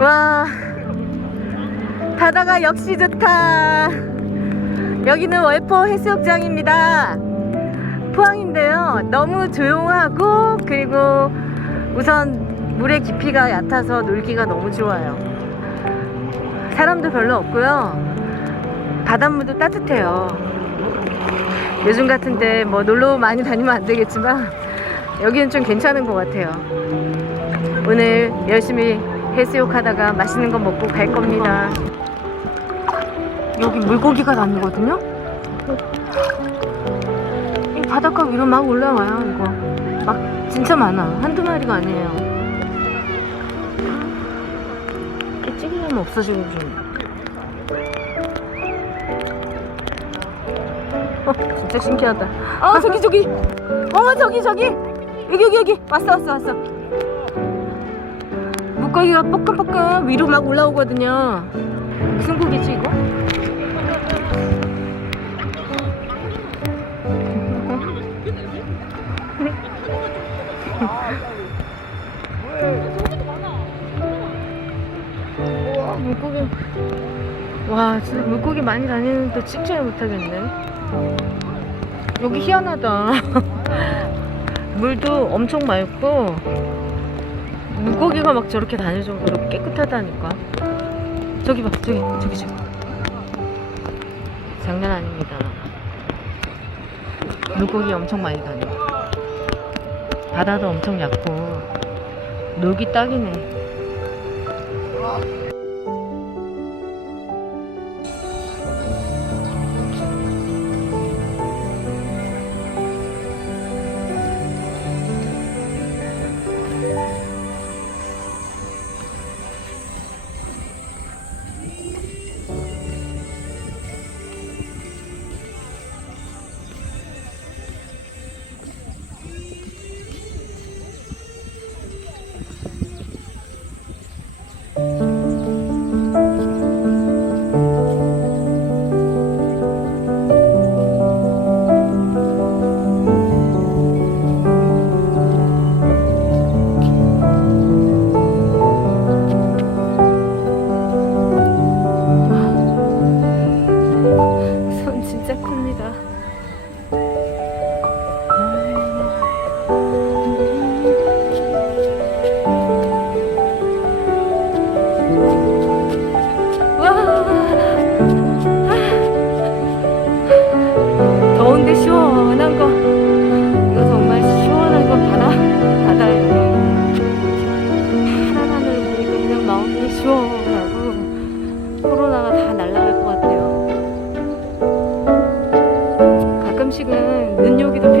와. 바다가 역시 좋다. 여기는 월포 해수욕장입니다. 포항인데요. 너무 조용하고 그리고 우선 물의 깊이가 얕아서 놀기가 너무 좋아요. 사람도 별로 없고요. 바닷물도 따뜻해요. 요즘 같은데 뭐 놀러 많이 다니면 안 되겠지만 여기는 좀 괜찮은 것 같아요. 오늘 열심히 해수욕 하다가 맛있는 거 먹고 갈 겁니다. 여기 물고기가 다니거든요? 이 바닷가 위로 막 올라와요, 이거. 막 진짜 많아. 한두 마리가 아니에요. 이렇게 찍으려면 없어지고 좀. 어, 진짜 신기하다. 어, 저기, 저기. 어, 저기, 저기. 여기, 여기, 여기. 왔어, 왔어, 왔어. 물고기가 뻐끔뻐끔 위로 막 올라오거든요. 무슨 고기지 이거? 와, 물고기. 와, 진짜 물고기 많이 다니는데 칭찬을 못하겠네. 여기 희한하다. 물도 엄청 맑고 물고기가 막 저렇게 다닐 정도로 깨끗하다니까. 저기 봐, 저기, 저기, 저기. 장난 아닙니다. 물고기 엄청 많이 다녀. 바다도 엄청 얕고, 놀기 딱이네. 진짜 큽니다. 가끔씩은 눈 여기도